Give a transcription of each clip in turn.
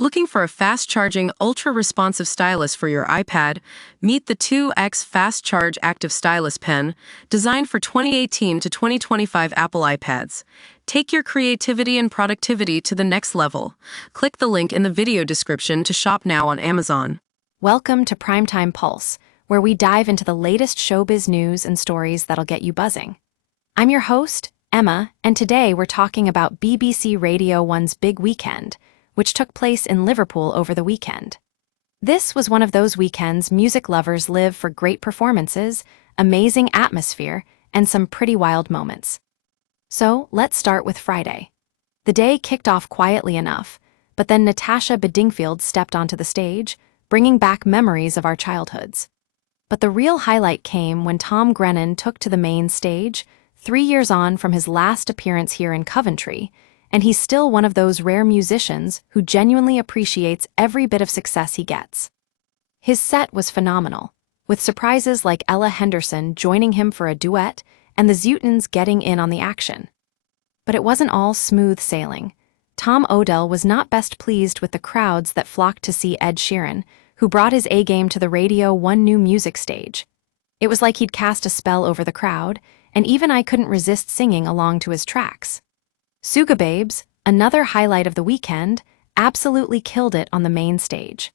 Looking for a fast-charging, ultra-responsive stylus for your iPad? Meet the 2X Fast Charge Active Stylus Pen, designed for 2018 to 2025 Apple iPads. Take your creativity and productivity to the next level. Click the link in the video description to shop now on Amazon. Welcome to PrimeTime Pulse, where we dive into the latest showbiz news and stories that'll get you buzzing. I'm your host, Emma, and today we're talking about BBC Radio 1's Big Weekend, which took place in Liverpool over the weekend. This was one of those weekends music lovers live for: great performances, amazing atmosphere, and some pretty wild moments. So, let's start with Friday. The day kicked off quietly enough, but then Natasha Bedingfield stepped onto the stage, bringing back memories of our childhoods. But the real highlight came when Grennan took to the main stage, 3 years on from his last appearance here in Coventry, and he's still one of those rare musicians who genuinely appreciates every bit of success he gets. His set was phenomenal, with surprises like Ella Henderson joining him for a duet and the Zutons getting in on the action. But it wasn't all smooth sailing. Tom Odell was not best pleased with the crowds that flocked to see Ed Sheeran, who brought his A-game to the Radio 1 new music stage. It was like he'd cast a spell over the crowd, and even I couldn't resist singing along to his tracks. Sugababes, another highlight of the weekend, absolutely killed it on the main stage.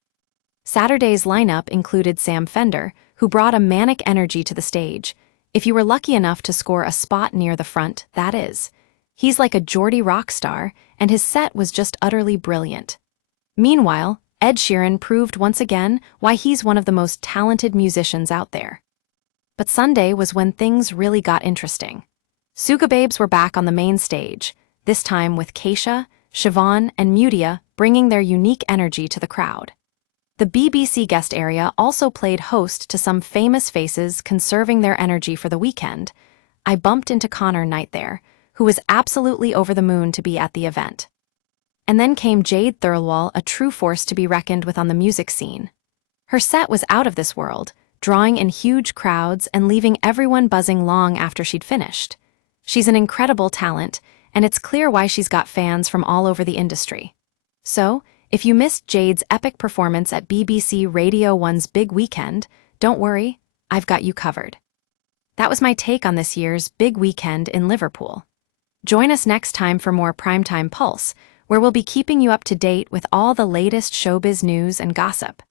Saturday's lineup included Sam Fender, who brought a manic energy to the stage. If you were lucky enough to score a spot near the front, that is. He's like a Geordie rock star, and his set was just utterly brilliant. Meanwhile, Ed Sheeran proved once again why he's one of the most talented musicians out there. But Sunday was when things really got interesting. Sugababes were back on the main stage, this time with Keisha, Siobhan, and Mudia bringing their unique energy to the crowd. The BBC guest area also played host to some famous faces conserving their energy for the weekend. I bumped into Connor Knight there, who was absolutely over the moon to be at the event. And then came Jade Thirlwall, a true force to be reckoned with on the music scene. Her set was out of this world, drawing in huge crowds and leaving everyone buzzing long after she'd finished. She's an incredible talent, and it's clear why she's got fans from all over the industry. So, if you missed Jade's epic performance at BBC Radio 1's Big Weekend, don't worry, I've got you covered. That was my take on this year's Big Weekend in Liverpool. Join us next time for more Primetime Pulse, where we'll be keeping you up to date with all the latest showbiz news and gossip.